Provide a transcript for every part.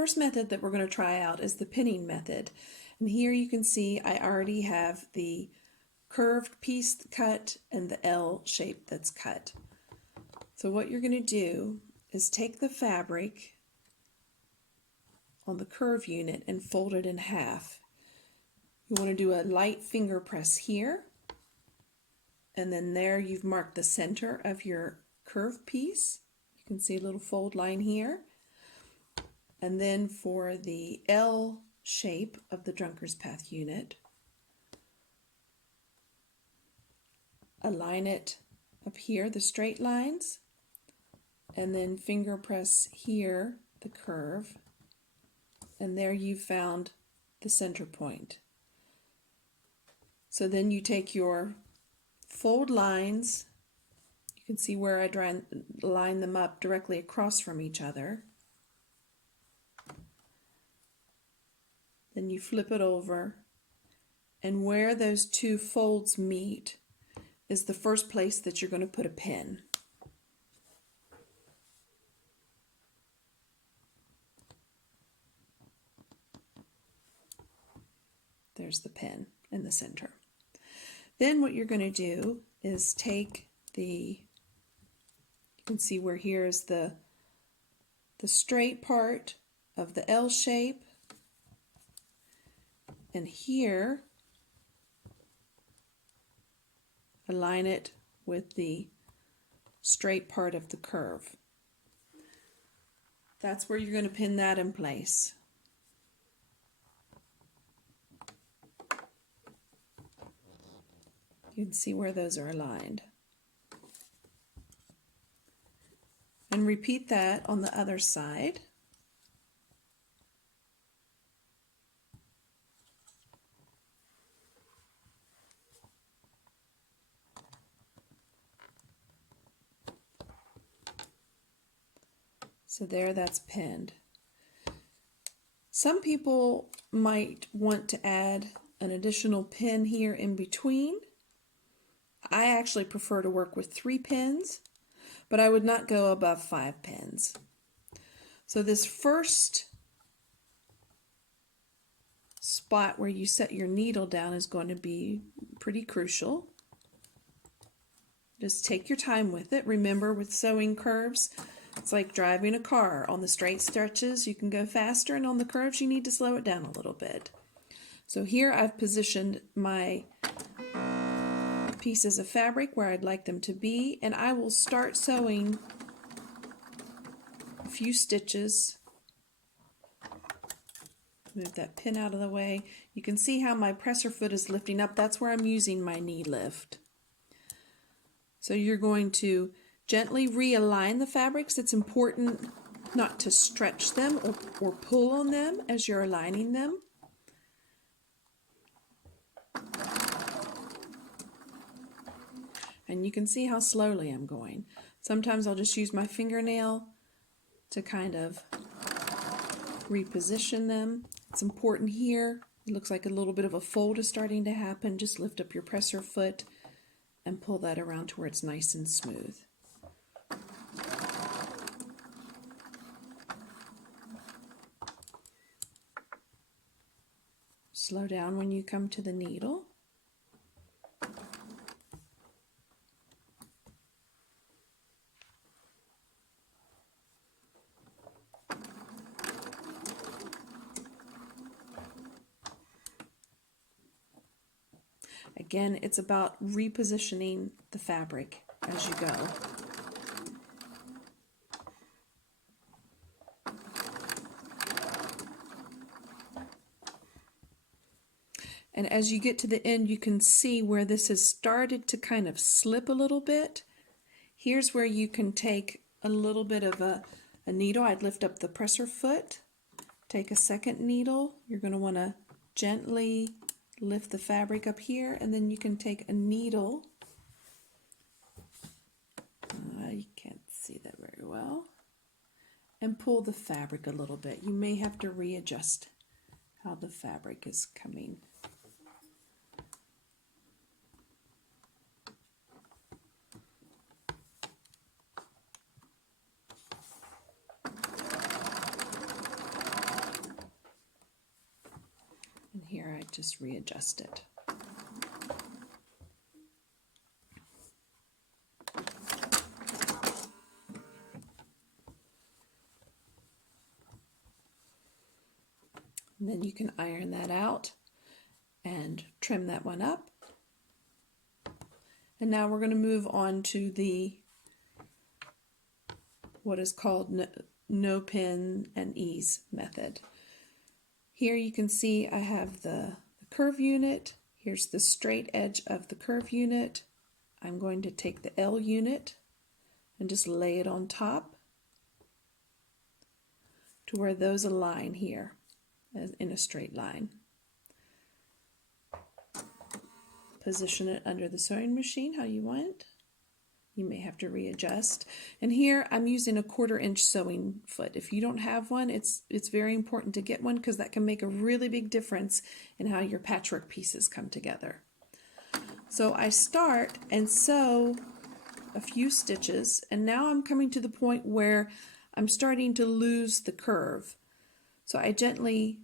first method that we're going to try out is the pinning method. And here you can see I already have the curved piece cut and the L shape that's cut. So what you're going to do is take the fabric on the curve unit and fold it in half. You want to do a light finger press here, and then there you've marked the center of your curved piece. You can see a little fold line here. And then for the L shape of the Drunkard's Path unit, align it up here, the straight lines, and then finger press here the curve, and there you've found the center point. So then you take your fold lines, you can see where I line them up directly across from each other. Then you flip it over, and where those two folds meet is the first place that you're going to put a pin. There's the pin in the center. Then what you're going to do is take you can see where here is the straight part of the L shape, and here align it with the straight part of the curve. That's where you're going to pin that in place. You can see where those are aligned. And repeat that on the other side. So there, that's pinned. Some people might want to add an additional pin here in between. I actually prefer to work with 3 pins, but I would not go above 5 pins. So this first spot where you set your needle down is going to be pretty crucial. Just take your time with it. Remember, with sewing curves, it's like driving a car. On the straight stretches, you can go faster, and on the curves, you need to slow it down a little bit. So here I've positioned my pieces of fabric where I'd like them to be, and I will start sewing a few stitches. Move that pin out of the way. You can see how my presser foot is lifting up. That's where I'm using my knee lift. So you're going to gently realign the fabrics. It's important not to stretch them or pull on them as you're aligning them. And you can see how slowly I'm going. Sometimes I'll just use my fingernail to kind of reposition them. It's important here. It looks like a little bit of a fold is starting to happen. Just lift up your presser foot and pull that around to where it's nice and smooth. Slow down when you come to the needle. Again, it's about repositioning the fabric as you go. And as you get to the end, you can see where this has started to kind of slip a little bit. Here's where you can take a little bit of a needle. I'd lift up the presser foot, take a second needle. You're going to want to gently lift the fabric up here, and then you can take a needle. You can't see that very well. And pull the fabric a little bit. You may have to readjust how the fabric is coming. just readjust it. And then you can iron that out and trim that one up. And now we're going to move on to the what is called no pin and ease method. Here you can see I have the curve unit. Here's the straight edge of the curve unit. I'm going to take the L unit and just lay it on top to where those align here in a straight line. Position it under the sewing machine how you want. You may have to readjust. And here I'm using a 1/4 inch sewing foot. If you don't have one, it's very important to get one because that can make a really big difference in how your patchwork pieces come together. So I start and sew a few stitches, and now I'm coming to the point where I'm starting to lose the curve. So I gently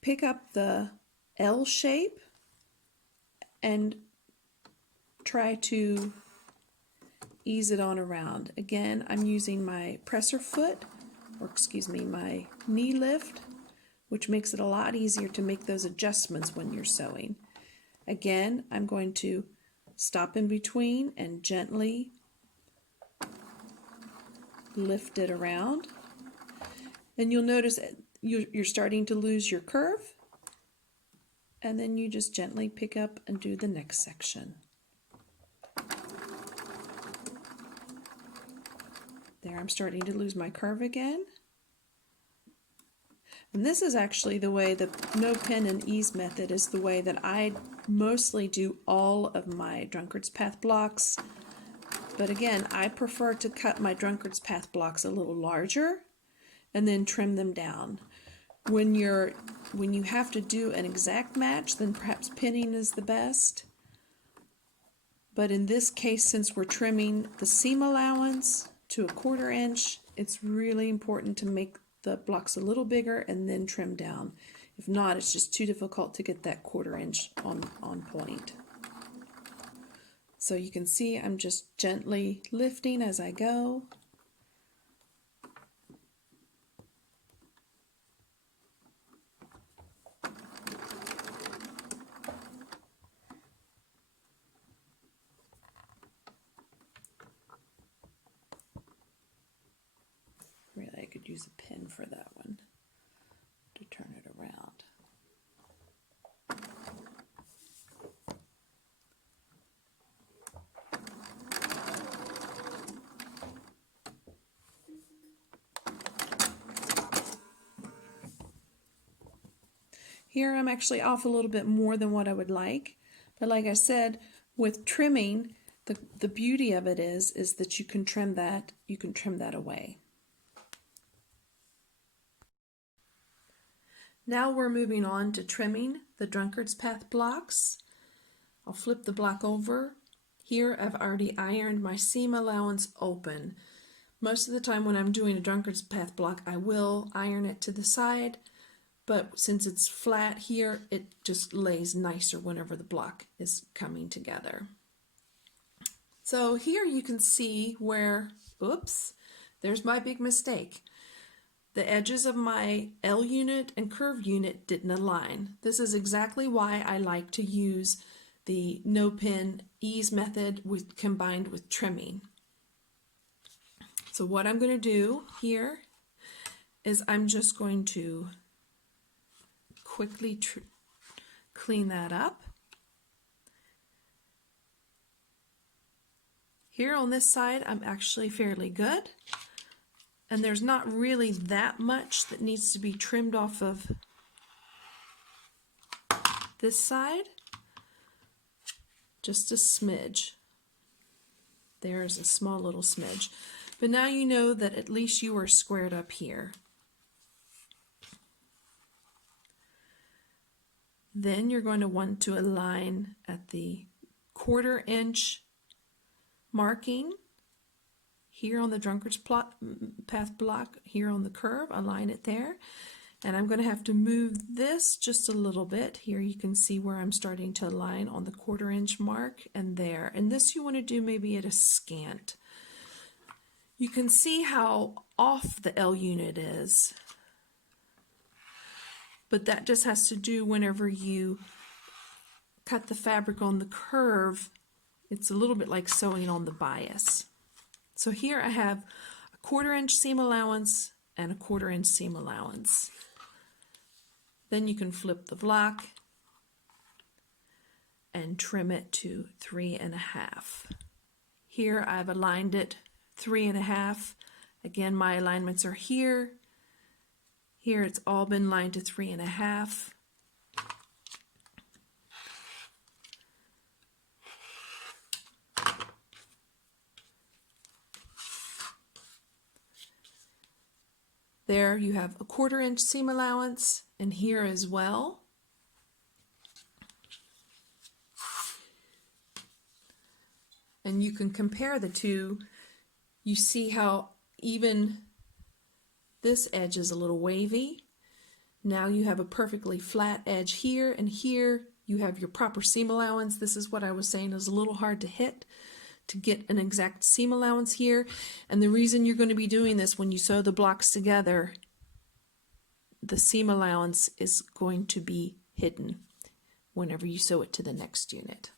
pick up the L shape and try to ease it on around. Again, I'm using my presser foot, or excuse me, my knee lift, which makes it a lot easier to make those adjustments when you're sewing. Again, I'm going to stop in between and gently lift it around. And you'll notice you're starting to lose your curve, and then you just gently pick up and do the next section. There, I'm starting to lose my curve again. And this is actually the way the no pin and ease method is the way that I mostly do all of my Drunkard's Path blocks. But again, I prefer to cut my Drunkard's Path blocks a little larger and then trim them down. When you have to do an exact match, then perhaps pinning is the best. But in this case, since we're trimming the seam allowance to a 1/4 inch, it's really important to make the blocks a little bigger and then trim down. If not, it's just too difficult to get that 1/4 inch on point. So you can see I'm just gently lifting as I go. Really, I could use a pin for that one to turn it around. Here I'm actually off a little bit more than what I would like, but like I said, with trimming, the beauty of it is that you can trim that away. Now we're moving on to trimming the Drunkard's Path blocks. I'll flip the block over. Here I've already ironed my seam allowance open. Most of the time when I'm doing a Drunkard's Path block, I will iron it to the side, but since it's flat here, it just lays nicer whenever the block is coming together. So here you can see where, oops, there's my big mistake. The edges of my L unit and curve unit didn't align. This is exactly why I like to use the no pin ease method combined with trimming. So what I'm going to do here is I'm just going to quickly clean that up. Here on this side, I'm actually fairly good. And there's not really that much that needs to be trimmed off of this side. Just a smidge. There's a small little smidge. But now you know that at least you are squared up here. Then you're going to want to align at the 1/4 inch marking here on the Drunkard's Path block, here on the curve, align it there. And I'm going to have to move this just a little bit. Here you can see where I'm starting to align on the 1/4 inch mark and there. And this you want to do maybe at a scant. You can see how off the L unit is. But that just has to do whenever you cut the fabric on the curve. It's a little bit like sewing on the bias. So here I have a 1/4 inch seam allowance and a 1/4 inch seam allowance. Then you can flip the block and trim it to 3.5. Here I've aligned it 3.5. Again, my alignments are here. Here it's all been lined to 3.5. There you have a 1/4 inch seam allowance, and here as well. And you can compare the two. You see how even this edge is a little wavy. Now you have a perfectly flat edge here, and here you have your proper seam allowance. This is what I was saying is a little hard to hit, to get an exact seam allowance here. And the reason you're going to be doing this when you sew the blocks together, the seam allowance is going to be hidden whenever you sew it to the next unit.